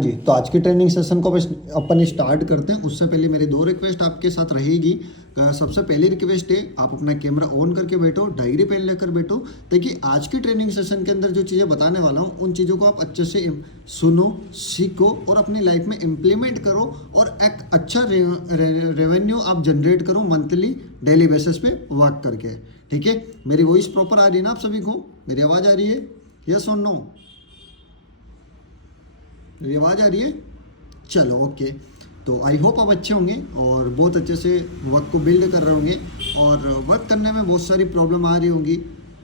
जी, तो आज की ट्रेनिंग सेशन को अपन स्टार्ट करते हैं। उससे पहले मेरी दो रिक्वेस्ट आपके साथ रहेगी। सबसे पहली रिक्वेस्ट है, आप अपना कैमरा ऑन करके बैठो, डायरी पेन लेकर बैठो, ताकि आज की ट्रेनिंग सेशन के अंदर जो चीज़ें बताने वाला हूँ उन चीज़ों को आप अच्छे से सुनो, सीखो और अपनी लाइफ में इम्प्लीमेंट करो और एक अच्छा रेवेन्यू आप जनरेट करो मंथली डेली बेसिस पे वर्क करके। ठीक है, मेरी वॉइस प्रॉपर आ रही है ना आप सभी को? मेरी आवाज़ आ रही है? यस और नो? मेरी आवाज़ आ रही है? चलो ओके। तो आई होप आप अच्छे होंगे और बहुत अच्छे से वर्क को बिल्ड कर रहे होंगे और वर्क करने में बहुत सारी प्रॉब्लम आ रही होंगी।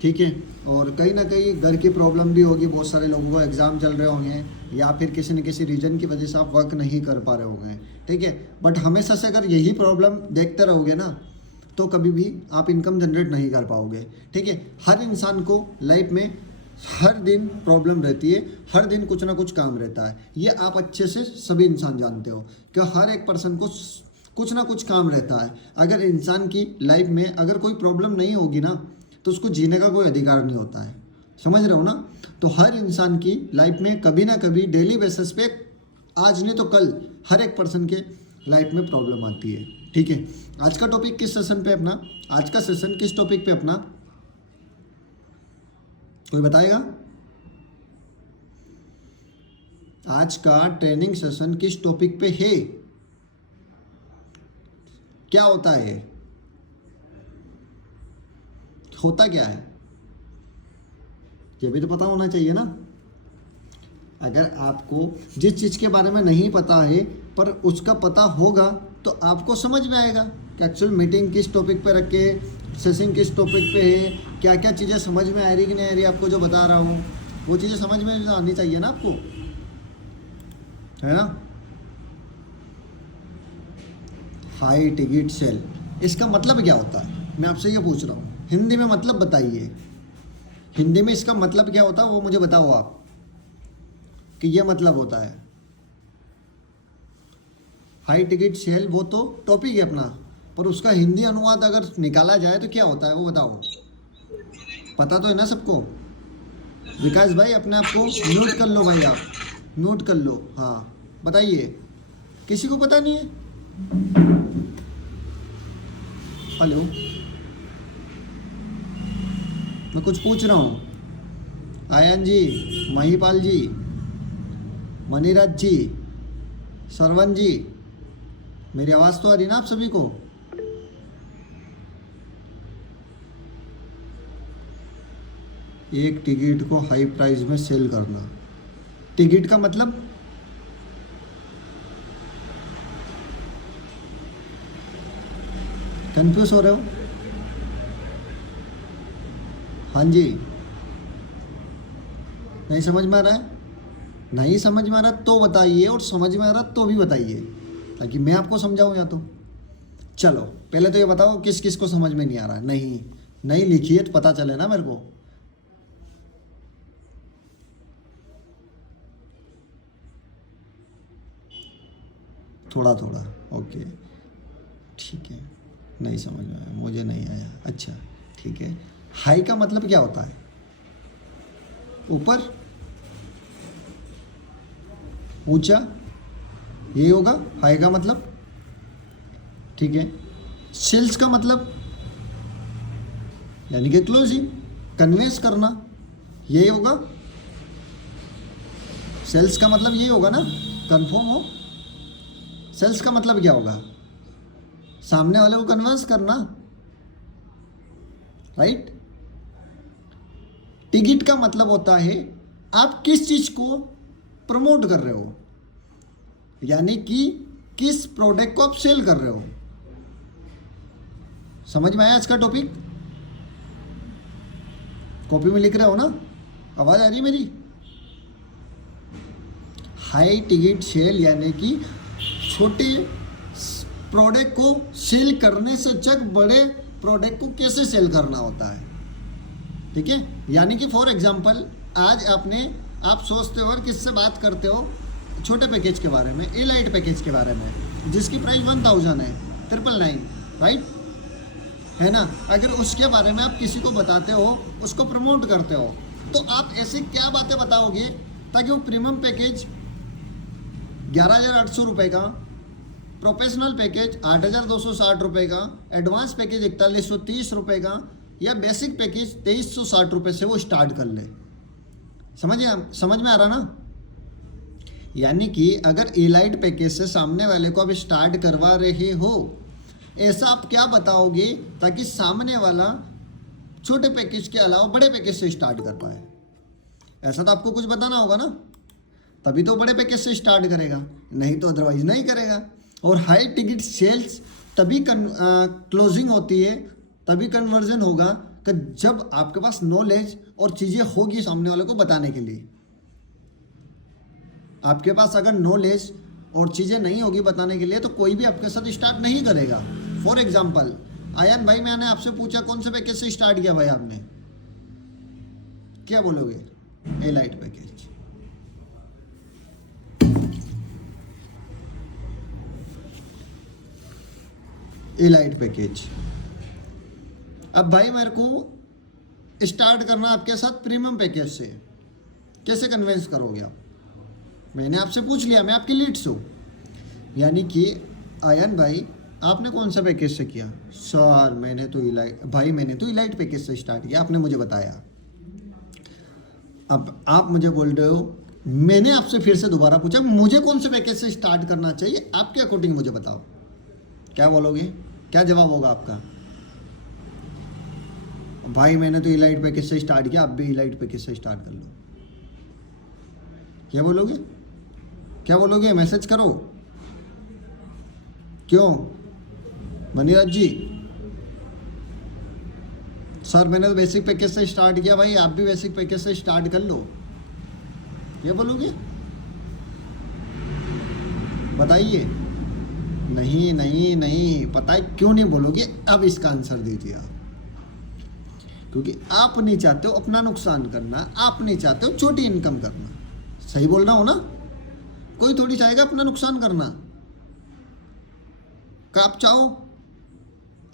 ठीक है, और कहीं ना कहीं घर की प्रॉब्लम भी होगी, बहुत सारे लोगों को एग्ज़ाम चल रहे होंगे या फिर किसी न किसी रीज़न की वजह से आप वर्क नहीं कर पा रहे होंगे। ठीक है, बट हमेशा से अगर यही प्रॉब्लम देखते रहोगे ना तो कभी भी आप इनकम जनरेट नहीं कर पाओगे। ठीक है, हर इंसान को लाइफ में हर दिन प्रॉब्लम रहती है, हर दिन कुछ ना कुछ काम रहता है। ये आप अच्छे से सभी इंसान जानते हो कि हर एक पर्सन को कुछ ना कुछ काम रहता है। अगर इंसान की लाइफ में अगर कोई प्रॉब्लम नहीं होगी ना तो उसको जीने का कोई अधिकार नहीं होता है। समझ रहे हो ना? तो हर इंसान की लाइफ में कभी ना कभी डेली बेसिस पे, आज नहीं तो कल, हर एक पर्सन के लाइफ में प्रॉब्लम आती है। ठीक है, आज का टॉपिक किस सेशन पे अपना? आज का सेशन किस टॉपिक पे अपना? कोई बताएगा? आज का ट्रेनिंग सेशन किस टॉपिक पे है? क्या होता है? होता क्या है ये भी तो पता होना चाहिए ना। अगर आपको जिस चीज़ के बारे में नहीं पता है पर उसका पता होगा तो आपको समझ में आएगा कि एक्चुअल मीटिंग किस टॉपिक पे रखे, सेशन किस टॉपिक पे है, क्या क्या चीज़ें समझ में आ रही कि नहीं आ रही। आपको जो बता रहा हूँ वो चीज़ें समझ में आनी चाहिए ना आपको, है ना। हाई टिकट सेल, इसका मतलब क्या होता है? मैं आपसे ये पूछ रहा हूँ, हिंदी में मतलब बताइए। हिंदी में इसका मतलब क्या होता है वो मुझे बताओ आप, कि ये मतलब होता है। हाई टिकट सेल वो तो टॉपिक है अपना, पर उसका हिंदी अनुवाद अगर निकाला जाए तो क्या होता है वो बताओ। पता तो है ना सबको? विकास भाई अपने आप को म्यूट कर लो, भाई आप म्यूट कर लो। हाँ बताइए, किसी को पता नहीं है? हेलो, मैं कुछ पूछ रहा हूँ। आयन जी, महिपाल जी, मनीराज जी, सरवन जी, मेरी आवाज़ तो आ रही ना आप सभी को? एक टिकट को हाई प्राइस में सेल करना, टिकट का मतलब? कंफ्यूज हो रहे हो? हाँ जी, नहीं समझ में आ रहा है? नहीं समझ में आ रहा तो बताइए, और समझ में आ रहा तो भी बताइए, ताकि मैं आपको समझाऊँ या तो। चलो पहले तो ये बताओ किस किस को समझ में नहीं आ रहा। नहीं नहीं लिखिए तो पता चले ना मेरे को। थोड़ा थोड़ा, ओके ठीक है। नहीं समझ में आया, मुझे नहीं आया। अच्छा ठीक है, हाई का मतलब क्या होता है? ऊपर, ऊंचा, यही होगा हाई का मतलब। ठीक है, सेल्स का मतलब यानी कि क्लोजिंग, कन्वेंस करना, यही होगा। सेल्स का मतलब यही होगा ना, कंफर्म हो। सेल्स का मतलब क्या होगा? सामने वाले को कन्विंस करना, राइट। टिकट का मतलब होता है आप किस चीज को प्रमोट कर रहे हो, यानी कि किस प्रोडक्ट को आप सेल कर रहे हो। समझ में आया आज का टॉपिक? कॉपी में लिख रहे हो ना? आवाज आ रही है मेरी? हाई टिकट सेल यानी कि छोटे प्रोडक्ट को सेल करने से जग बड़े प्रोडक्ट को कैसे सेल करना होता है। ठीक है, यानी कि फॉर एग्जांपल आज आप सोचते हो और किससे बात करते हो छोटे पैकेज के बारे में, एलाइट पैकेज के बारे में, जिसकी प्राइस 1000 है, 999, राइट, है ना। अगर उसके बारे में आप किसी को बताते हो, उसको प्रमोट करते हो, तो आप ऐसी क्या बातें बताओगे ताकि वो प्रीमियम पैकेज 11,800 रुपये का, प्रोफेशनल पैकेज 8,260 रुपये का, एडवांस पैकेज 4130 रुपये का, या बेसिक पैकेज 2360 रुपये से वो स्टार्ट कर ले। समझ में आ रहा ना? यानी कि अगर इलाइट पैकेज से सामने वाले को अब स्टार्ट करवा रहे हो, ऐसा आप क्या बताओगे ताकि सामने वाला छोटे पैकेज के अलावा बड़े पैकेज से स्टार्ट कर पाए? ऐसा तो आपको कुछ बताना होगा ना, तभी तो बड़े पैकेज से स्टार्ट करेगा, नहीं तो अदरवाइज नहीं करेगा। और हाई टिकट सेल्स तभी क्लोजिंग होती है, तभी कन्वर्जन होगा कि जब आपके पास नॉलेज और चीज़ें होगी सामने वाले को बताने के लिए। आपके पास अगर नॉलेज और चीज़ें नहीं होगी बताने के लिए तो कोई भी आपके साथ स्टार्ट नहीं करेगा। फॉर एग्जाम्पल, आयन भाई मैंने आपसे पूछा कौन से पैकेज से स्टार्ट किया भाई आपने, क्या बोलोगे? Elite package. Elite package. अब भाई मेरे को स्टार्ट करना आपके साथ प्रीमियम पैकेज से, कैसे कन्विंस करोगे आप? मैंने आपसे पूछ लिया, मैं आपकी लीड्स हूँ। यानी कि आयन भाई आपने कौन सा पैकेज से किया? सर मैंने तो इलाइट पैकेज से स्टार्ट किया, आपने मुझे बताया। अब आप मुझे बोल रहे हो, मैंने आपसे फिर से दोबारा पूछा मुझे कौन से पैकेज से स्टार्ट करना चाहिए, आपके अकॉर्डिंग मुझे बताओ। क्या बोलोगे? क्या जवाब होगा आपका? भाई मैंने तो इलाइट पैकेज से स्टार्ट किया, आप भी इलाइट पैकेज से स्टार्ट कर लो। क्या बोलोगे? क्या बोलोगे? मैसेज करो। क्यों बनीराज जी? सर मैंने तो बेसिक पैकेज से स्टार्ट किया, भाई आप भी बेसिक पैकेज से स्टार्ट कर लो। क्या बोलोगे? बताइए। नहीं नहीं नहीं, पता है क्यों नहीं बोलोगे? अब इसका आंसर दीजिए आप। क्योंकि आप नहीं चाहते हो अपना नुकसान करना, आप नहीं चाहते हो छोटी इनकम करना। सही बोल रहा हो ना? कोई थोड़ी चाहेगा अपना नुकसान करना। क्या आप चाहो?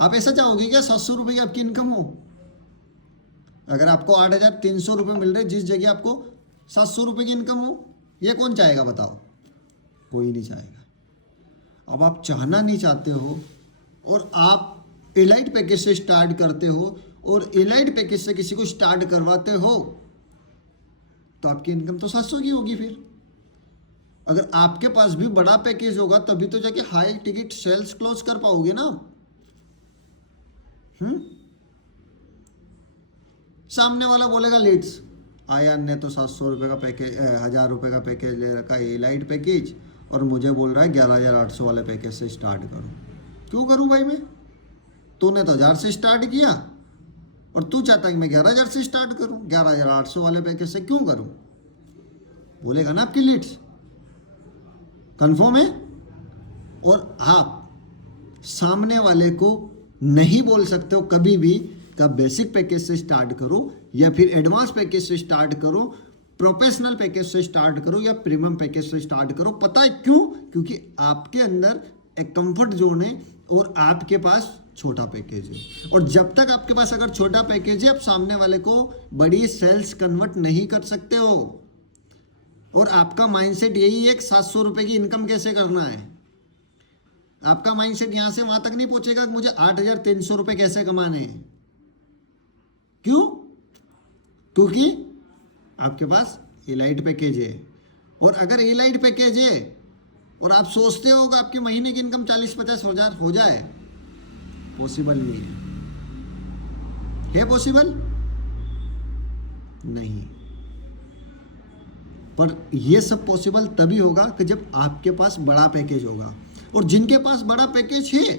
आप ऐसा चाहोगे क्या 700 रुपये की आपकी इनकम हो? अगर आपको 8,300 रुपये मिल रहे, जिस जगह आपको 700 रुपये की इनकम हो, ये कौन चाहेगा बताओ? कोई नहीं चाहेगा। अब आप चाहना नहीं चाहते हो और आप एलाइट पैकेज से स्टार्ट करते हो और एलाइट पैकेज से किसी को स्टार्ट करवाते हो, तो आपकी इनकम तो 700 की होगी। फिर अगर आपके पास भी बड़ा पैकेज होगा तभी तो जाके हाई टिकट सेल्स क्लोज कर पाओगे ना। सामने वाला बोलेगा लीड्स, आयन ने तो 700 रुपये का पैकेज 1,000 रुपये का पैकेज ले रखा है एलाइट पैकेज, और मुझे बोल रहा है 11,800 वाले पैकेज से स्टार्ट करूं। क्यों करूं भाई मैं? तूने तो 1,000 से स्टार्ट किया और तू चाहता है कि मैं 11,000 से स्टार्ट करूं, 11,800 वाले पैकेज से क्यों करूं? बोलेगा ना आपकी लीड्स। कंफर्म है? और आप सामने वाले को नहीं बोल सकते हो कभी भी का बेसिक पैकेज से स्टार्ट करो या फिर एडवांस पैकेज से स्टार्ट करो, प्रोफेशनल पैकेज से स्टार्ट करो या प्रीमियम पैकेज से स्टार्ट करो। पता है क्यों? क्योंकि आपके अंदर एक कंफर्ट जोन है और आपके पास छोटा पैकेज है। और जब तक आपके पास अगर छोटा पैकेज है, आप सामने वाले को बड़ी सेल्स कन्वर्ट नहीं कर सकते हो। और आपका माइंडसेट यही है कि 700 रुपये की इनकम कैसे करना है। आपका माइंडसेट यहां से वहां तक नहीं पहुंचेगा कि मुझे 8,300 रुपये कैसे कमाने हैं। क्यों? क्योंकि आपके पास एलाइट पैकेज है। और अगर एलाइट पैकेज है और आप सोचते हो कि आपकी महीने की इनकम 40-50 हज़ार हो जाए, पॉसिबल नहीं है पॉसिबल नहीं। पर यह सब पॉसिबल तभी होगा कि जब आपके पास बड़ा पैकेज होगा। और जिनके पास बड़ा पैकेज है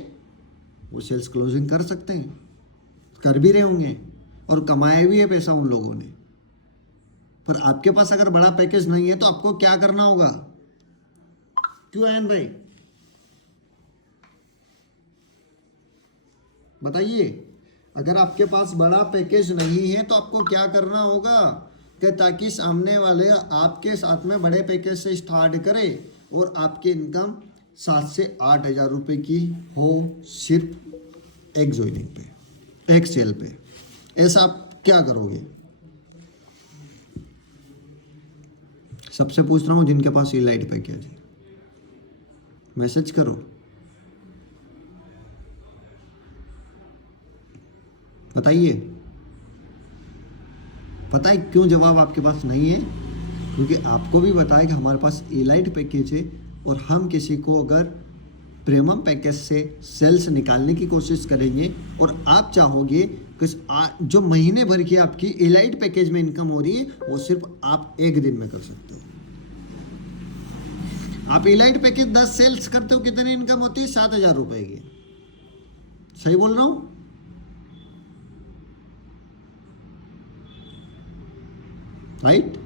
वो सेल्स क्लोजिंग कर सकते हैं, कर भी रहे होंगे और कमाए भी है पैसा उन लोगों ने। पर आपके पास अगर बड़ा पैकेज नहीं है तो आपको क्या करना होगा? क्यों आयन भाई बताइए। अगर आपके पास बड़ा पैकेज नहीं है तो आपको क्या करना होगा कि ताकि सामने वाले आपके साथ में बड़े पैकेज से स्टार्ट करे और आपकी इनकम 7 से 8,000 रुपये की हो सिर्फ एक ज्वाइनिंग पे, एक सेल पे। ऐसा आप क्या करोगे? सबसे पूछ रहा हूँ जिनके पास एलाइट पैकेज है। मैसेज करो, बताइए। पता है क्यों जवाब आपके पास नहीं है? क्योंकि आपको भी बताया कि हमारे पास एलाइट पैकेज है, और हम किसी को अगर प्रीमियम पैकेज से सेल्स निकालने की कोशिश करेंगे और आप चाहोगे कि जो महीने भर की आपकी एलाइट पैकेज में इनकम हो रही है वो सिर्फ आप एक दिन में कर सकते हो। आप एलाइट पैकेज 10 सेल्स करते हो, कितनी इनकम होती है? 7,000 रुपए की। सही बोल रहा हूं? राइट।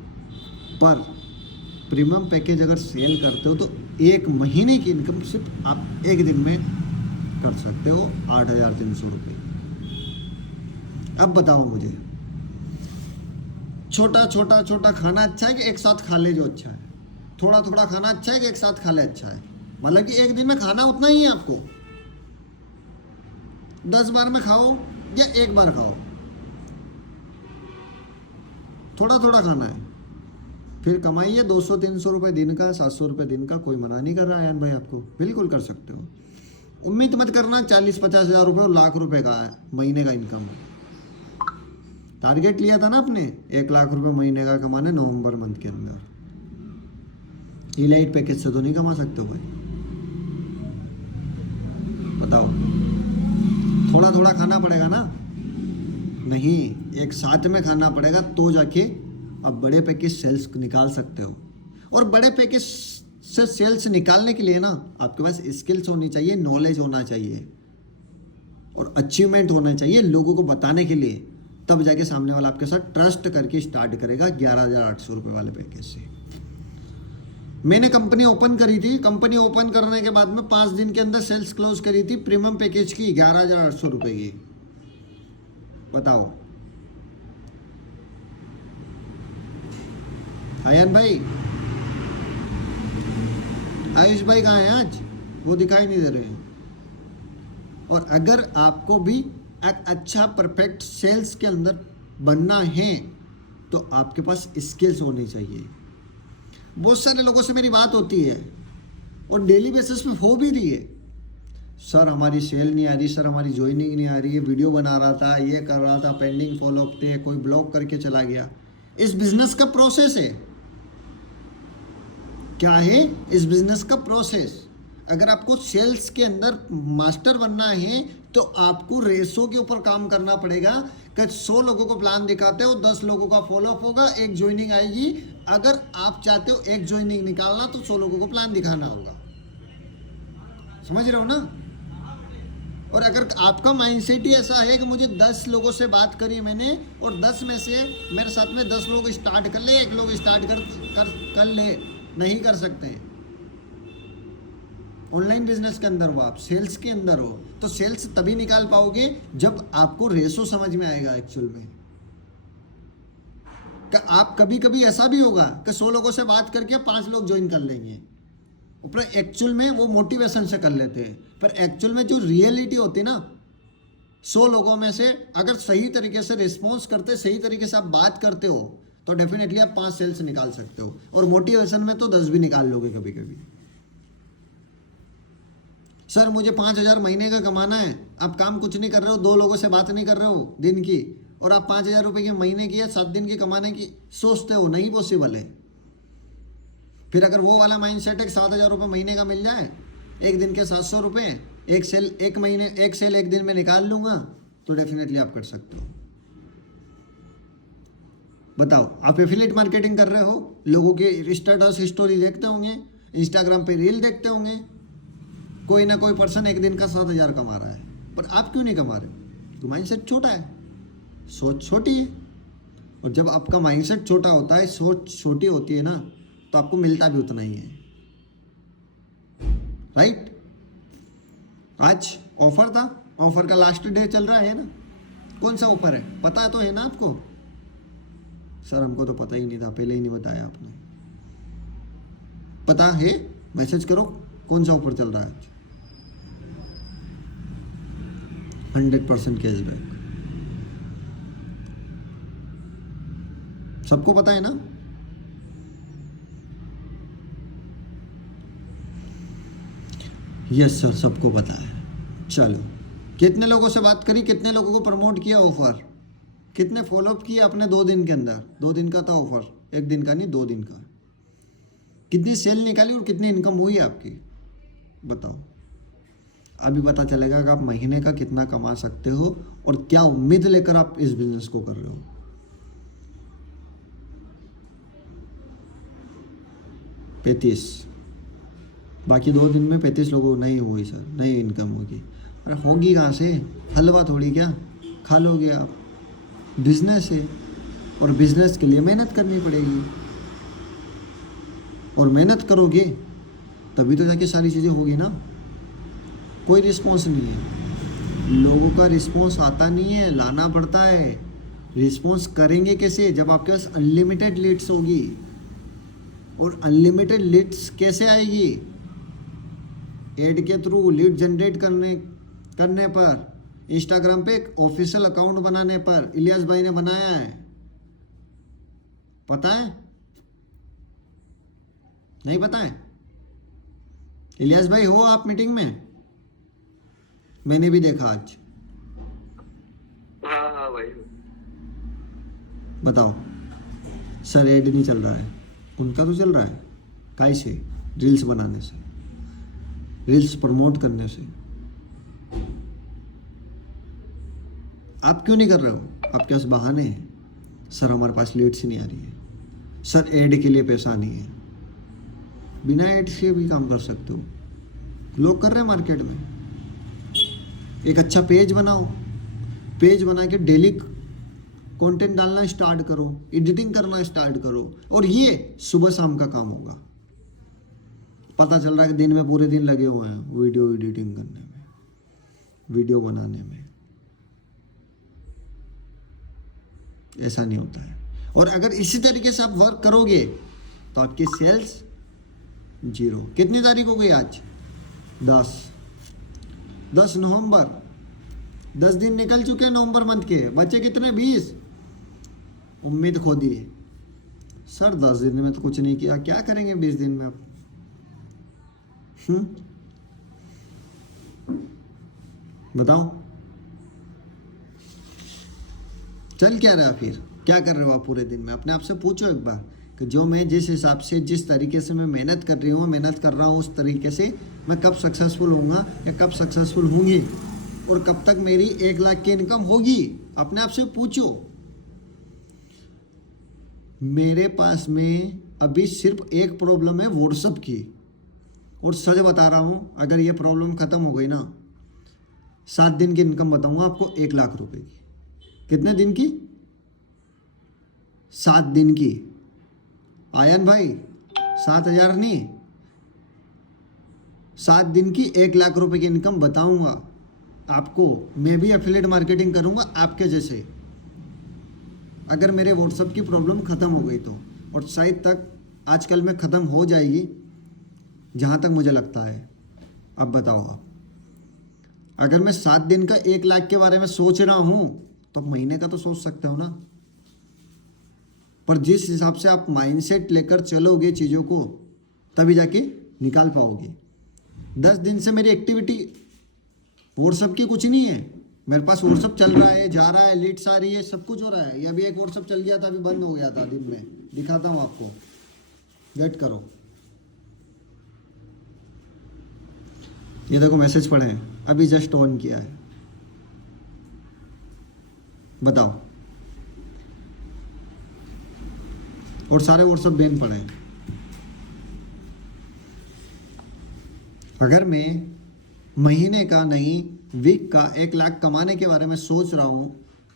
पर प्रीमियम पैकेज अगर सेल करते हो तो एक महीने की इनकम सिर्फ आप एक दिन में कर सकते हो 8,300 रुपये। अब बताओ मुझे, छोटा छोटा छोटा खाना अच्छा है कि एक साथ खा ले जो अच्छा है? थोड़ा थोड़ा खाना अच्छा है कि एक साथ खा ले अच्छा है? मतलब कि एक दिन में खाना उतना ही है आपको, 10 बार में खाओ या एक बार खाओ, थोड़ा थोड़ा खाना है। फिर कमाइए 200-300 रुपये दिन का, 700 रुपये दिन का। कोई मना नहीं कर रहा है यार भाई, आपको बिल्कुल कर सकते हो। उम्मीद मत करना 40-50 हज़ार रुपये और लाख रुपए का महीने का इनकम। टारगेट लिया था ना आपने 1 लाख रुपए महीने का कमाने नवंबर मंथ के अंदर। इलाइट पैकेज से तो नहीं कमा सकते हो भाई, बताओ। थोड़ा थोड़ा खाना पड़ेगा ना? नहीं, एक साथ में खाना पड़ेगा तो जाके आप बड़े पैकेज सेल्स निकाल सकते हो। और बड़े पैकेज से सेल्स निकालने के लिए ना आपके पास स्किल्स होनी चाहिए, नॉलेज होना चाहिए और अचीवमेंट होना चाहिए लोगों को बताने के लिए। तब जाके सामने वाला आपके साथ ट्रस्ट करके स्टार्ट करेगा 11,800 रुपये वाले पैकेज से। मैंने कंपनी ओपन करी थी, कंपनी ओपन करने के बाद में 5 दिन के अंदर सेल्स क्लोज करी थी प्रीमियम पैकेज की 11,800 रुपये की। बताओ आयन भाई, आयुष भाई कहाँ हैं आज? वो दिखाई नहीं दे रहे हैं। और अगर आपको भी एक अच्छा परफेक्ट सेल्स के अंदर बनना है तो आपके पास स्किल्स होनी चाहिए। बहुत सारे लोगों से मेरी बात होती है और डेली बेसिस पे हो भी रही है, सर हमारी सेल नहीं आ रही, सर हमारी ज्वाइनिंग नहीं आ रही है, वीडियो बना रहा था, ये कर रहा था, पेंडिंग फॉलोअप थे, कोई ब्लॉक करके चला गया। इस बिजनेस का प्रोसेस है। क्या है इस बिजनेस का प्रोसेस? अगर आपको सेल्स के अंदर मास्टर बनना है तो आपको रेशो के ऊपर काम करना पड़ेगा कि 100 लोगों को प्लान दिखाते हो, 10 लोगों का फॉलोअप होगा, 1 ज्वाइनिंग आएगी। अगर आप चाहते हो 1 ज्वाइनिंग निकालना तो 100 लोगों को प्लान दिखाना होगा। समझ रहे हो ना? और अगर आपका माइंडसेट ही ऐसा है कि मुझे 10 लोगों से बात करी मैंने और 10 में से मेरे साथ में 10 लोग स्टार्ट कर ले, 1 लोग स्टार्ट कर ले, नहीं कर सकते। ऑनलाइन बिजनेस के अंदर हो, आप सेल्स के अंदर हो, तो सेल्स तभी निकाल पाओगे जब आपको रेशो समझ में आएगा एक्चुअल में। आप कभी कभी ऐसा भी होगा कि 100 लोगों से बात करके 5 लोग ज्वाइन कर लेंगे, पर एक्चुअल में वो मोटिवेशन से कर लेते हैं। पर एक्चुअल में जो रियलिटी होती है ना, 100 लोगों में से अगर सही तरीके से रिस्पॉन्स करते, सही तरीके से आप बात करते हो तो डेफिनेटली आप 5 सेल्स निकाल सकते हो। और मोटिवेशन में तो 10 भी निकाल लोगे कभी कभी। सर मुझे 5,000 महीने का कमाना है, आप काम कुछ नहीं कर रहे हो, 2 लोगों से बात नहीं कर रहे हो दिन की, और आप 5,000 रुपये की महीने की या 7 दिन की कमाने की सोचते हो, नहीं पॉसिबल है। फिर अगर वो वाला माइंडसेट है कि 7,000 रुपये महीने का मिल जाए, एक दिन के 700 रुपये, एक सेल एक दिन में निकाल लूंगा, तो डेफिनेटली आप कर सकते हो। बताओ, आप एफिलिएट मार्केटिंग कर रहे हो, लोगों के स्टेटस स्टोरी देखते होंगे, इंस्टाग्राम पे रील देखते होंगे, कोई ना कोई पर्सन एक दिन का 7,000 कमा रहा है, पर आप क्यों नहीं कमा रहे? तो माइंडसेट छोटा है, सोच छोटी है। और जब आपका माइंडसेट छोटा होता है, सोच छोटी होती है ना, तो आपको मिलता भी उतना ही है। राइट? आज ऑफर था, ऑफर का लास्ट डे चल रहा है ना। कौन सा ऑफर है पता तो है ना आपको? सर हमको तो पता ही नहीं था, पहले ही नहीं बताया आपने। पता है? मैसेज करो, कौन सा ऑफर चल रहा है? 100% कैशबैक। सबको पता है ना? यस सर, सबको पता है। चलो, कितने लोगों से बात करी, कितने लोगों को प्रमोट किया ऑफर, कितने फॉलोअप किए आपने 2 दिन के अंदर? 2 दिन का था ऑफर, 1 दिन का नहीं, 2 दिन का। कितनी सेल निकाली और कितनी इनकम हुई आपकी, बताओ। अभी पता चलेगा कि आप महीने का कितना कमा सकते हो और क्या उम्मीद लेकर आप इस बिजनेस को कर रहे हो। पैंतीस, बाकी 2 दिन में 35 लोगों नहीं हुई सर, नहीं इनकम होगी। अरे होगी कहाँ से, हलवा थोड़ी क्या खा लोगे आप। बिजनेस है और बिजनेस के लिए मेहनत करनी पड़ेगी, और मेहनत करोगे तभी तो जाके सारी चीज़ें होगी ना। कोई रिस्पॉन्स नहीं है, लोगों का रिस्पॉन्स आता नहीं है, लाना पड़ता है। रिस्पॉन्स करेंगे कैसे, जब आपके पास अनलिमिटेड लीड्स होगी। और अनलिमिटेड लीड्स कैसे आएगी? एड के थ्रू लीड जनरेट करने पर, इंस्टाग्राम पे एक ऑफिशियल अकाउंट बनाने पर। इलियास भाई ने बनाया है, पता है? नहीं पता है? इलियास भाई हो आप मीटिंग में? मैंने भी देखा आज। हाँ भाई। बताओ सर, एड नहीं चल रहा है। उनका तो चल रहा है, काहे से? रील्स बनाने से, रील्स प्रमोट करने से। आप क्यों नहीं कर रहे हो? आपके पास बहाने हैं। सर हमारे पास लीड्स नहीं आ रही है, सर एड के लिए पैसा नहीं है। बिना एड से भी काम कर सकते हो, लोग कर रहे हैं मार्केट में। एक अच्छा पेज बनाओ, पेज बना के डेली कंटेंट डालना स्टार्ट करो, एडिटिंग करना स्टार्ट करो, और ये सुबह शाम का काम होगा। पता चल रहा है कि दिन में पूरे दिन लगे हुए हैं वीडियो एडिटिंग करने में, वीडियो बनाने में। ऐसा नहीं होता है। और अगर इसी तरीके से आप वर्क करोगे तो आपकी सेल्स 0। कितनी तारीख हो गई आज? 10 नवंबर। 10 दिन निकल चुके हैं नवंबर मंथ के, बचे कितने? 20। उम्मीद खो दी सर, 10 दिन में तो कुछ नहीं किया, क्या करेंगे 20 दिन में आप? बताओ, चल क्या रहा फिर? क्या कर रहे हो आप पूरे दिन में? अपने आप से पूछो एक बार कि जो मैं जिस हिसाब से, जिस तरीके से मैं मेहनत कर रही हूँ, मेहनत कर रहा हूँ, उस तरीके से मैं कब सक्सेसफुल होऊंगा या कब सक्सेसफुल होंगी, और कब तक मेरी 1 लाख की इनकम होगी? अपने आप से पूछो। मेरे पास में अभी सिर्फ एक प्रॉब्लम है व्हाट्सएप की, और सच बता रहा हूँ, अगर ये प्रॉब्लम ख़त्म हो गई ना, 7 दिन की इनकम बताऊँगा आपको 1 लाख रुपए की। कितने दिन की? 7 दिन की। आयन भाई 7,000 नहीं, 7 दिन की 1 लाख रुपए की इनकम बताऊंगा आपको। मैं भी एफिलिएट मार्केटिंग करूंगा आपके जैसे, अगर मेरे व्हाट्सएप की प्रॉब्लम ख़त्म हो गई तो, और शायद तक आजकल में ख़त्म हो जाएगी जहाँ तक मुझे लगता है। अब बताओ आप, अगर मैं 7 दिन का 1 लाख के बारे में सोच रहा हूँ तो महीने का तो सोच सकते हो ना। पर जिस हिसाब से आप माइंडसेट लेकर चलोगे चीज़ों को, तभी जाके निकाल पाओगे। 10 दिन से मेरी एक्टिविटी व्हाट्सएप की कुछ नहीं है। मेरे पास व्हाट्सएप चल रहा है, जा रहा है, लीड्स आ रही है, सब कुछ हो रहा है। ये अभी एक व्हाट्सएप चल गया था, अभी बंद हो गया था दिन में, दिखाता हूँ आपको, वेट करो। ये देखो मैसेज पढ़े हैं, अभी जस्ट ऑन किया है। बताओ, और सारे व्हाट्सएप बैन पड़े हैं। अगर मैं महीने का नहीं, वीक का 1 लाख कमाने के बारे में सोच रहा हूँ,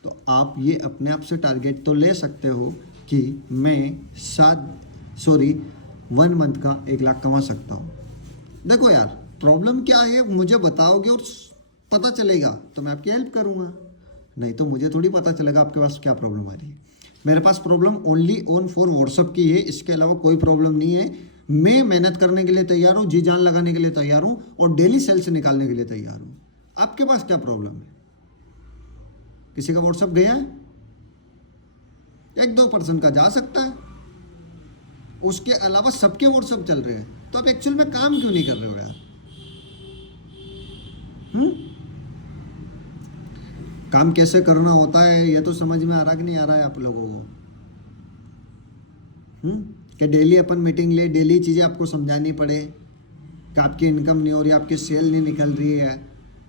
तो आप ये अपने आप से टारगेट तो ले सकते हो कि मैं 1 मंथ का 1 लाख कमा सकता हूँ। देखो यार, प्रॉब्लम क्या है मुझे बताओगे और पता चलेगा तो मैं आपकी हेल्प करूँगा, नहीं तो मुझे थोड़ी पता चलेगा आपके पास क्या प्रॉब्लम आ रही है। मेरे पास problem only on for WhatsApp की है, इसके अलावा कोई प्रॉब्लम नहीं है। मैं मेहनत करने के लिए तैयार हूँ, जी जान लगाने के लिए तैयार हूँ, और डेली सेल्स निकालने के लिए तैयार हूँ। आपके पास क्या प्रॉब्लम है? किसी का व्हाट्सएप गया है? 1-2% का जा सकता है, उसके अलावा सबके व्हाट्सएप चल रहे हैं। तो आप एक्चुअल में काम क्यों नहीं कर रहे हो यार? हम्म? काम कैसे करना होता है ये तो समझ में आ रहा कि नहीं आ रहा है आप लोगों को? कि डेली अपन मीटिंग ले, डेली चीज़ें आपको समझानी पड़े कि आपकी इनकम नहीं हो रही, आपकी सेल नहीं निकल रही है,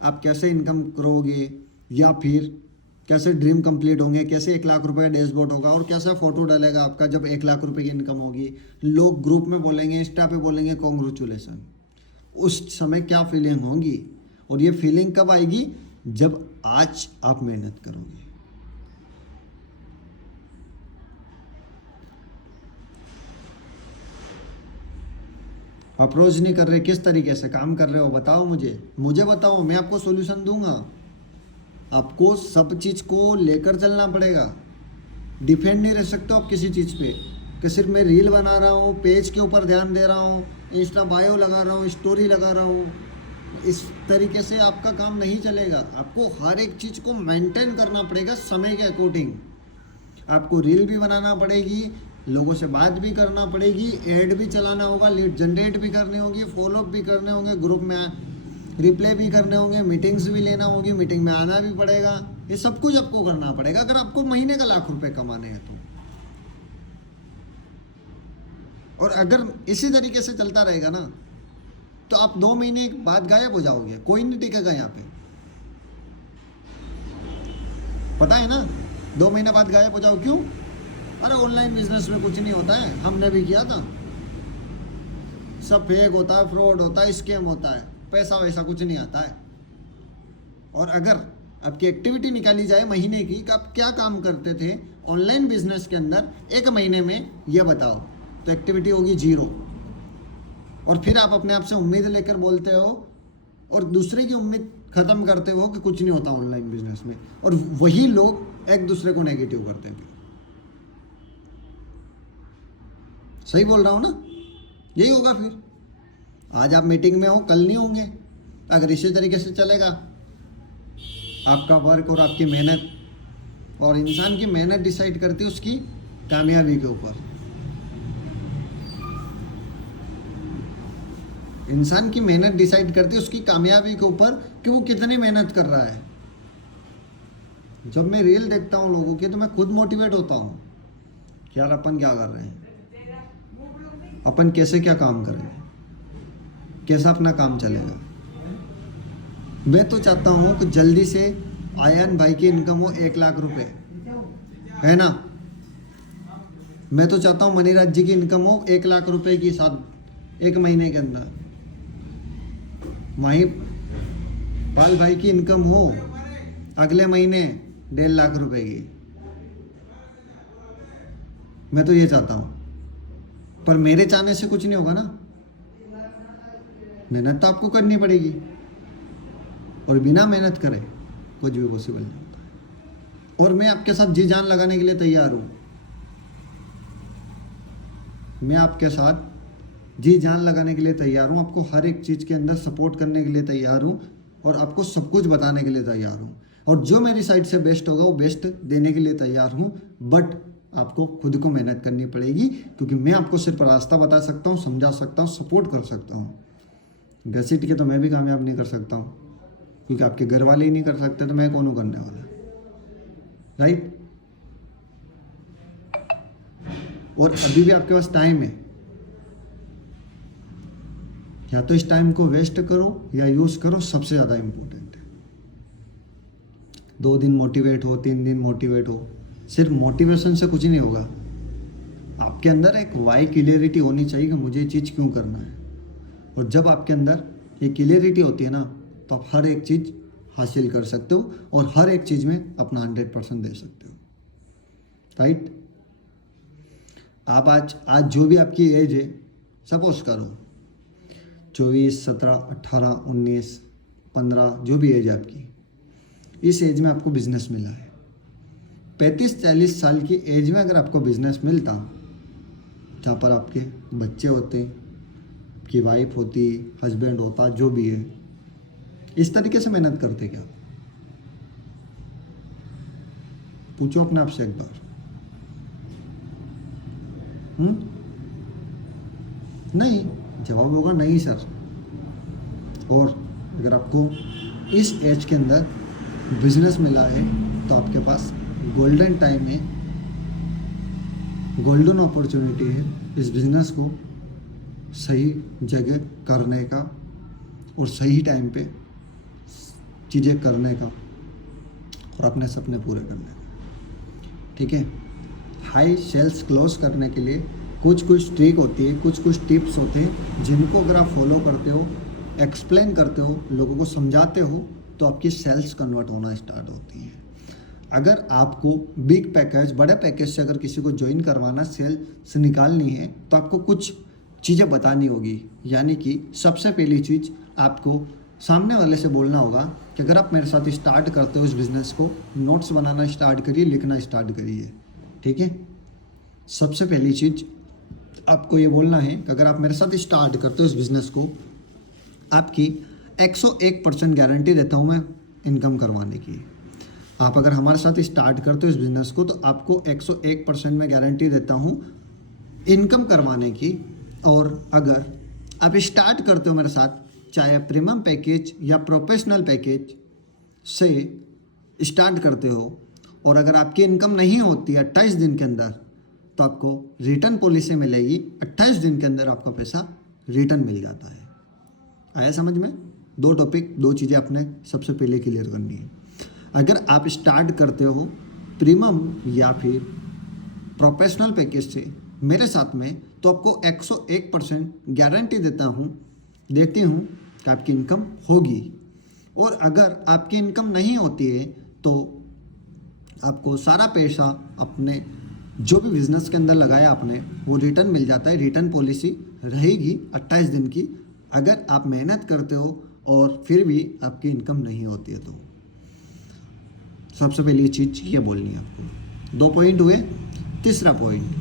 आप कैसे इनकम करोगे, या फिर कैसे ड्रीम कंप्लीट होंगे, कैसे 1 लाख रुपए का डैशबोर्ड होगा और कैसा फोटो डालेगा आपका जब 1 लाख रुपए की इनकम होगी, लोग ग्रुप में बोलेंगे, इंस्टा पे बोलेंगे कॉन्ग्रेचुलेसन। उस समय क्या फीलिंग होगी? और ये फीलिंग कब आएगी? जब आज आप मेहनत करोगे। अप्रोच नहीं कर रहे, किस तरीके से काम कर रहे हो बताओ मुझे बताओ, मैं आपको सॉल्यूशन दूंगा। आपको सब चीज़ को लेकर चलना पड़ेगा, डिफेंड नहीं रह सकते हो आप किसी चीज़ पे कि सिर्फ मैं रील बना रहा हूँ, पेज के ऊपर ध्यान दे रहा हूँ, इंस्टा बायो लगा रहा हूँ, स्टोरी लगा रहा हूँ। इस तरीके से आपका काम नहीं चलेगा। आपको हर एक चीज़ को मेंटेन करना पड़ेगा समय के अकॉर्डिंग। आपको रील भी बनाना पड़ेगी, लोगों से बात भी करना पड़ेगी, ऐड भी चलाना होगा, लीड जनरेट भी करनी होगी, फॉलोअप भी करने होंगे, ग्रुप में रिप्लाई भी करने होंगे, मीटिंग्स भी लेना होगी, मीटिंग में आना भी पड़ेगा। ये सब कुछ आपको करना पड़ेगा अगर आपको महीने का 1 लाख रुपए कमाने हैं तो। और अगर इसी तरीके से चलता रहेगा ना तो आप 2 महीने बाद गायब हो जाओगे, कोई नहीं टिकेगा यहाँ पे। पता है ना, 2 महीने बाद गायब हो जाओ। क्यों? अरे ऑनलाइन बिजनेस में कुछ नहीं होता है, हमने भी किया था। सब फेक होता है, फ्रॉड होता है, स्कैम होता है, पैसा वैसा कुछ नहीं आता है। और अगर आपकी एक्टिविटी निकाली जाए महीने की कि आप क्या काम करते थे ऑनलाइन बिजनेस के अंदर 1 महीने में, ये बताओ, तो एक्टिविटी होगी 0। और फिर आप अपने आप से उम्मीद लेकर बोलते हो और दूसरे की उम्मीद खत्म करते हो कि कुछ नहीं होता ऑनलाइन बिजनेस में, और वही लोग एक दूसरे को नेगेटिव करते हैं। सही बोल रहा हूँ ना? यही होगा फिर। आज आप मीटिंग में हो, कल नहीं होंगे। अगर इसी तरीके से चलेगा आपका वर्क और आपकी मेहनत, और इंसान की मेहनत डिसाइड करती है उसकी कामयाबी के ऊपर। इंसान की मेहनत डिसाइड करती है उसकी कामयाबी के ऊपर कि वो कितनी मेहनत कर रहा है। जब मैं रील देखता हूँ लोगों की तो मैं खुद मोटिवेट होता हूँ कि यार अपन क्या कर रहे हैं, अपन कैसे क्या काम करेंगे, कैसा अपना काम चलेगा। मैं तो चाहता हूँ कि जल्दी से आयन भाई की इनकम हो 1 लाख रुपए, है ना? मैं तो चाहता हूँ मनीराज जी की इनकम हो 1 लाख रुपए की साथ 1 महीने के अंदर। वहीं पाल भाई की इनकम हो अगले महीने 1.5 लाख रुपए की। मैं तो ये चाहता हूँ, पर मेरे चाहने से कुछ नहीं होगा ना। मेहनत तो आपको करनी पड़ेगी, और बिना मेहनत करे कुछ भी पॉसिबल नहीं होता है। और मैं आपके साथ जी जान लगाने के लिए तैयार हूँ। मैं आपके साथ जी जान लगाने के लिए तैयार हूँ, आपको हर एक चीज़ के अंदर सपोर्ट करने के लिए तैयार हूँ, और आपको सब कुछ बताने के लिए तैयार हूँ। और जो मेरी साइड से बेस्ट होगा वो बेस्ट देने के लिए तैयार हूँ। बट आपको खुद को मेहनत करनी पड़ेगी, क्योंकि मैं आपको सिर्फ रास्ता बता सकता हूँ, समझा सकता हूँ, सपोर्ट कर सकता हूँ। घसीट के तो मैं भी कामयाब नहीं कर सकता हूँ, क्योंकि आपके घर वाले ही नहीं कर सकते तो मैं कौन करने वाला, राइट? और अभी भी आपके पास टाइम है, या तो इस टाइम को वेस्ट करो या यूज करो, सबसे ज़्यादा इम्पोर्टेंट है। 2 दिन मोटिवेट हो, 3 दिन मोटिवेट हो, सिर्फ मोटिवेशन से कुछ नहीं होगा। आपके अंदर एक वाई क्लियरिटी होनी चाहिए कि मुझे ये चीज़ क्यों करना है। और जब आपके अंदर ये क्लियरिटी होती है ना, तो आप हर एक चीज़ हासिल कर सकते हो और हर एक चीज़ में अपना 100% दे सकते हो, राइट? आप आज जो भी आपकी एज है, सपोज करो 24, 17, 18, 19, 15, जो भी एज है आपकी, इस एज में आपको बिजनेस मिला है। 35-40 साल की एज में अगर आपको बिजनेस मिलता, जहाँ पर आपके बच्चे होते, आपकी वाइफ होती, हस्बैंड होता, जो भी है, इस तरीके से मेहनत करते क्या? पूछो अपने आप से एक बार। नहीं, जवाब होगा नहीं सर। और अगर आपको इस एज के अंदर बिजनेस मिला है तो आपके पास गोल्डन टाइम है, गोल्डन अपॉर्चुनिटी है इस बिज़नेस को सही जगह करने का और सही टाइम पे चीज़ें करने का और अपने सपने पूरे करने का। ठीक है, हाई सेल्स क्लोज करने के लिए कुछ कुछ ट्रिक होती है, कुछ कुछ टिप्स होते हैं जिनको अगर आप फॉलो करते हो, एक्सप्लेन करते हो, लोगों को समझाते हो तो आपकी सेल्स कन्वर्ट होना स्टार्ट होती है। अगर आपको बिग पैकेज, बड़े पैकेज से अगर किसी को ज्वाइन करवाना, सेल्स निकालनी है तो आपको कुछ चीज़ें बतानी होगी। यानी कि सबसे पहली चीज़ आपको सामने वाले से बोलना होगा कि अगर आप मेरे साथ स्टार्ट करते हो इस बिज़नेस को, नोट्स बनाना स्टार्ट करिए, लिखना स्टार्ट करिए। ठीक है, सबसे पहली चीज़ आपको ये बोलना है कि अगर आप मेरे साथ स्टार्ट करते हो इस बिज़नेस को, आपकी 101% गारंटी देता हूँ मैं इनकम करवाने की। आप अगर हमारे साथ स्टार्ट करते हो इस बिज़नेस को तो आपको 101% में गारंटी देता हूँ इनकम करवाने की। और अगर आप स्टार्ट करते हो मेरे साथ, चाहे प्रीमियम पैकेज या प्रोफेशनल पैकेज से स्टार्ट करते हो, और अगर आपकी इनकम नहीं होती है 28 दिन के अंदर, तो आपको रिटर्न पॉलिसी मिलेगी। 28 दिन के अंदर आपका पैसा रिटर्न मिल जाता है। आया समझ में? 2 टॉपिक, 2 चीज़ें आपने सबसे पहले क्लियर करनी है। अगर आप स्टार्ट करते हो प्रीमियम या फिर प्रोफेशनल पैकेज से मेरे साथ में, तो आपको 101% गारंटी देती हूँ कि आपकी इनकम होगी। और अगर आपकी इनकम नहीं होती है तो आपको सारा पैसा अपने जो भी बिज़नेस के अंदर लगाया आपने वो रिटर्न मिल जाता है। रिटर्न पॉलिसी रहेगी 28 दिन की। अगर आप मेहनत करते हो और फिर भी आपकी इनकम नहीं होती है तो सबसे पहली चीज़ ये बोलनी है आपको। 2 पॉइंट हुए। तीसरा पॉइंट,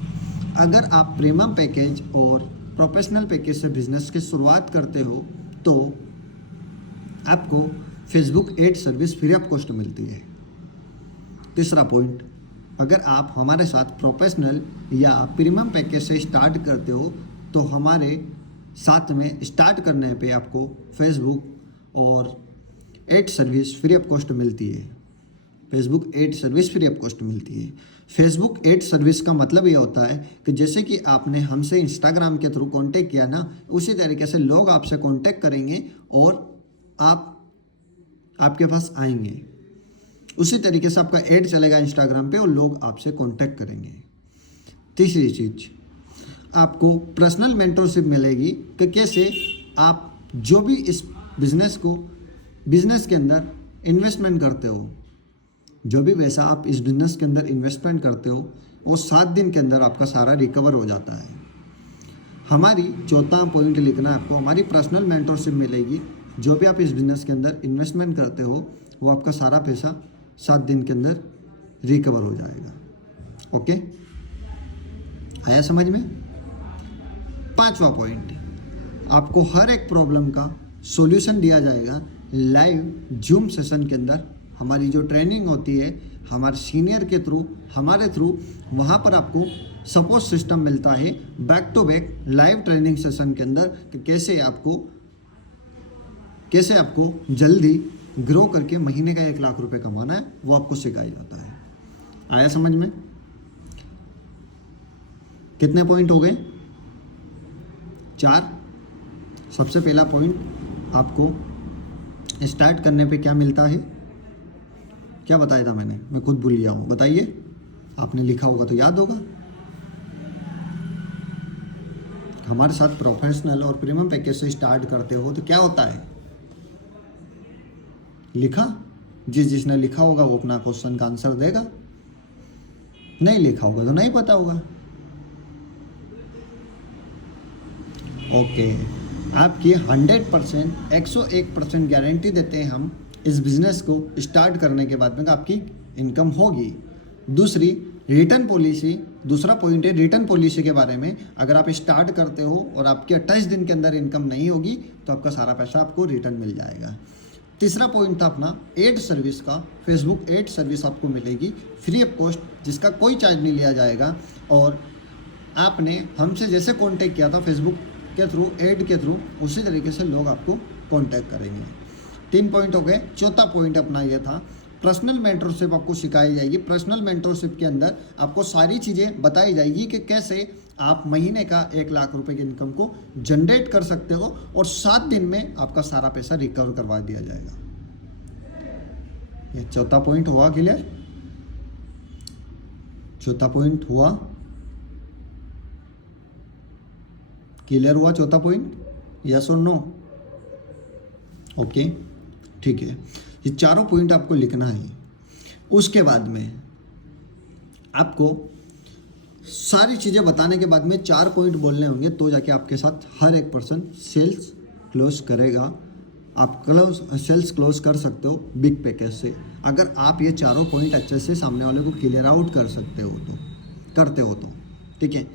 अगर आप प्रीमियम पैकेज और प्रोफेशनल पैकेज से बिजनेस की शुरुआत करते हो तो आपको Facebook ad service free of cost मिलती है। तीसरा पॉइंट, अगर आप हमारे साथ प्रोफेशनल या प्रीमियम पैकेज से स्टार्ट करते हो तो हमारे साथ में स्टार्ट करने पे आपको फेसबुक और ad service free of cost मिलती है। Facebook ad service free of cost मिलती है। फेसबुक एड सर्विस का मतलब ये होता है कि जैसे कि आपने हमसे इंस्टाग्राम के थ्रू कांटेक्ट किया ना, उसी तरीके से लोग आपसे कांटेक्ट करेंगे और आपके पास आएंगे। उसी तरीके से आपका एड चलेगा इंस्टाग्राम पे और लोग आपसे कांटेक्ट करेंगे। तीसरी चीज़, आपको पर्सनल मेंटरशिप मिलेगी कि कैसे आप जो भी इस बिज़नेस के अंदर इन्वेस्टमेंट करते हो, जो भी पैसा आप इस बिज़नेस के अंदर इन्वेस्टमेंट करते हो वो 7 दिन के अंदर आपका सारा रिकवर हो जाता है। हमारी चौथा पॉइंट लिखना है आपको, हमारी पर्सनल मेंटरशिप मिलेगी। जो भी आप इस बिज़नेस के अंदर इन्वेस्टमेंट करते हो वो आपका सारा पैसा 7 दिन के अंदर रिकवर हो जाएगा। ओके, आया समझ में? 5वां पॉइंट, आपको हर एक प्रॉब्लम का सॉल्यूशन दिया जाएगा लाइव जूम सेशन के अंदर। हमारी जो ट्रेनिंग होती है हमारे सीनियर के थ्रू, हमारे थ्रू, वहाँ पर आपको सपोर्ट सिस्टम मिलता है back to back live training session के अंदर कि कैसे आपको जल्दी ग्रो करके महीने का 1 लाख रुपए कमाना है, वो आपको सिखाया जाता है। आया समझ में? कितने पॉइंट हो गए? 4। सबसे पहला पॉइंट, आपको स्टार्ट करने पे क्या मिलता है, क्या बताया था मैंने, मैं खुद भूल गया हूँ, बताइए। आपने लिखा होगा तो याद होगा। हमारे साथ प्रोफेशनल और प्रीमियम पैकेज से स्टार्ट करते हो तो क्या होता है, लिखा? जिसने लिखा होगा वो अपना क्वेश्चन का आंसर देगा, नहीं लिखा होगा तो नहीं पता होगा। ओके, आपकी 100% 101% गारंटी देते हैं हम इस बिज़नेस को स्टार्ट करने के बाद में आपकी इनकम होगी। दूसरी, रिटर्न पॉलिसी। दूसरा पॉइंट है रिटर्न पॉलिसी के बारे में। अगर आप स्टार्ट करते हो और आपकी 28 दिन के अंदर इनकम नहीं होगी तो आपका सारा पैसा आपको रिटर्न मिल जाएगा। तीसरा पॉइंट था अपना एड सर्विस का। फेसबुक एड सर्विस आपको मिलेगी फ्री ऑफ कॉस्ट, जिसका कोई चार्ज नहीं लिया जाएगा। और आपने हमसे जैसे कॉन्टेक्ट किया था फेसबुक के थ्रू, एड के थ्रू, उसी तरीके से लोग आपको कॉन्टेक्ट करेंगे। 3 पॉइंट हो गए। चौथा पॉइंट अपना ये था, पर्सनल मेंटरशिप आपको सिखाई जाएगी। पर्सनल मेंटरशिप के अंदर आपको सारी चीज़ें बताई जाएगी कि कैसे आप महीने का 1 लाख रुपए की इनकम को जनरेट कर सकते हो और 7 दिन में आपका सारा पैसा रिकवर करवा दिया जाएगा। ये चौथा पॉइंट हुआ क्लियर? चौथा पॉइंट हुआ क्लियर? हुआ चौथा पॉइंट? यस और नो? ओके, ठीक है। ये चारों पॉइंट आपको लिखना है। उसके बाद में आपको सारी चीज़ें बताने के बाद में 4 पॉइंट बोलने होंगे, तो जाके आपके साथ हर एक पर्सन सेल्स क्लोज करेगा। आप सेल्स क्लोज कर सकते हो बिग पैकेज से, अगर आप ये चारों पॉइंट अच्छे से सामने वाले को क्लियर आउट कर सकते हो तो, करते हो तो, ठीक है।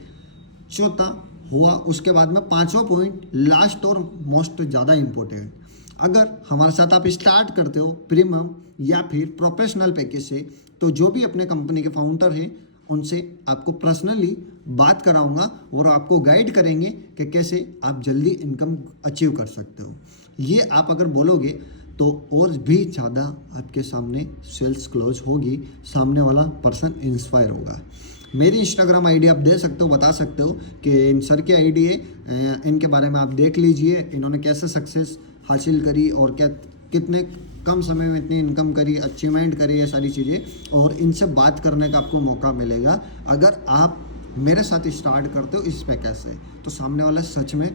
चौथा हुआ। उसके बाद में 5वां पॉइंट लास्ट और मोस्ट ज़्यादा इम्पोर्टेंट, अगर हमारे साथ आप स्टार्ट करते हो प्रीमियम या फिर प्रोफेशनल पैकेज से, तो जो भी अपने कंपनी के फाउंडर हैं उनसे आपको पर्सनली बात कराऊंगा और आपको गाइड करेंगे कि कैसे आप जल्दी इनकम अचीव कर सकते हो। ये आप अगर बोलोगे तो और भी ज़्यादा आपके सामने सेल्स क्लोज होगी, सामने वाला पर्सन इंस्पायर होगा। मेरी इंस्टाग्राम आईडी आप दे सकते हो, बता सकते हो कि इन सर की आईडी है, इनके बारे में आप देख लीजिए, इन्होंने कैसे सक्सेस हासिल करी और क्या कितने कम समय में इतनी इनकम करी, अचीवमेंट करी, ये सारी चीज़ें, और इनसे बात करने का आपको मौका मिलेगा। अगर आप मेरे साथ स्टार्ट करते हो इस पैकेज से, तो सामने वाला सच में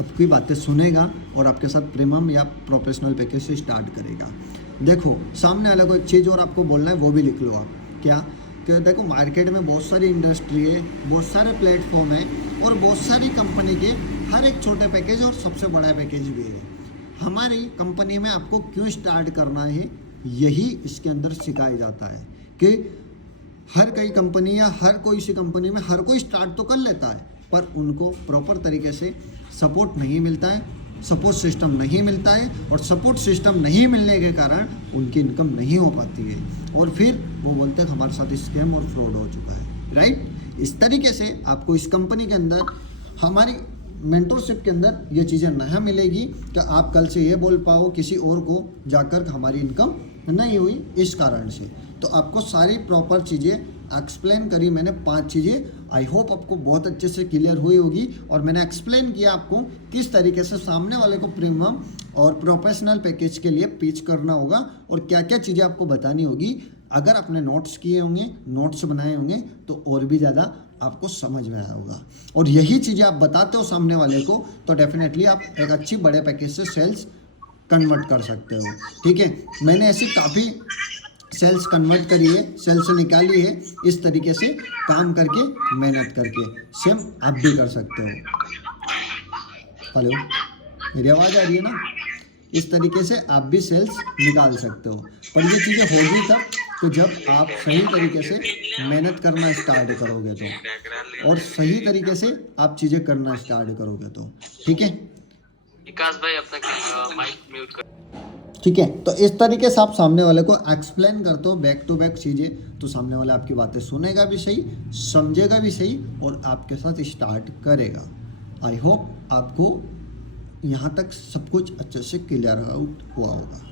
आपकी बातें सुनेगा और आपके साथ प्रीमियम या प्रोफेशनल पैकेज से स्टार्ट करेगा। देखो सामने वाले को एक चीज़ और आपको बोलना है, वो भी लिख लो आप। क्या? कि देखो मार्केट में बहुत सारी इंडस्ट्री है, बहुत सारे प्लेटफॉर्म है और बहुत सारी कंपनी के हर एक छोटे पैकेज और सबसे बड़ा पैकेज भी है। हमारी कंपनी में आपको क्यों स्टार्ट करना है, यही इसके अंदर सिखाया जाता है कि हर कई कंपनी या हर कोई सी कंपनी में हर कोई स्टार्ट तो कर लेता है, पर उनको प्रॉपर तरीके से सपोर्ट नहीं मिलता है, सपोर्ट सिस्टम नहीं मिलता है, और सपोर्ट सिस्टम नहीं मिलने के कारण उनकी इनकम नहीं हो पाती है, और फिर वो बोलते हैं हमारे साथ स्कैम और फ्रॉड हो चुका है, राइट। इस तरीके से आपको इस कंपनी के अंदर हमारी मेंटरशिप के अंदर ये चीज़ें नहीं मिलेगी कि आप कल से ये बोल पाओ किसी और को जाकर हमारी इनकम नहीं हुई इस कारण से। तो आपको सारी प्रॉपर चीज़ें एक्सप्लेन करी मैंने, 5 चीज़ें। आई होप आपको बहुत अच्छे से क्लियर हुई होगी, और मैंने एक्सप्लेन किया आपको किस तरीके से सामने वाले को प्रीमियम और प्रोफेशनल पैकेज के लिए पिच करना होगा और क्या क्या चीज़ें आपको बतानी होगी। अगर आपने नोट्स किए होंगे, नोट्स बनाए होंगे, तो और भी ज़्यादा आपको समझ में आया होगा। और यही चीज़ें आप बताते हो सामने वाले को, तो डेफिनेटली आप एक अच्छी बड़े पैकेज से सेल्स कन्वर्ट कर सकते हो, ठीक है। मैंने ऐसी काफ़ी सेल्स कन्वर्ट करी है, सेल्स निकाली है, इस तरीके से काम करके, मेहनत करके। सेम आप भी कर सकते हो। हेलो, मेरी आवाज़ आ रही है ना? इस तरीके से आप भी सेल्स निकाल सकते हो, पर ये चीज़ें होगी तब तो जब आप सही तरीके से मेहनत करना स्टार्ट करोगे तो, और सही तरीके से आप चीज़ें करना स्टार्ट करोगे तो, ठीक है। विकास भाई अपना माइक म्यूट कर। ठीक है, तो इस तरीके से आप सामने वाले को एक्सप्लेन करते हो बैक टू बैक चीज़ें, तो सामने वाला आपकी बातें सुनेगा भी सही, समझेगा भी सही, और आपके साथ स्टार्ट करेगा। आई होप आपको यहाँ तक सब कुछ अच्छे से क्लियर आउट हुआ होगा।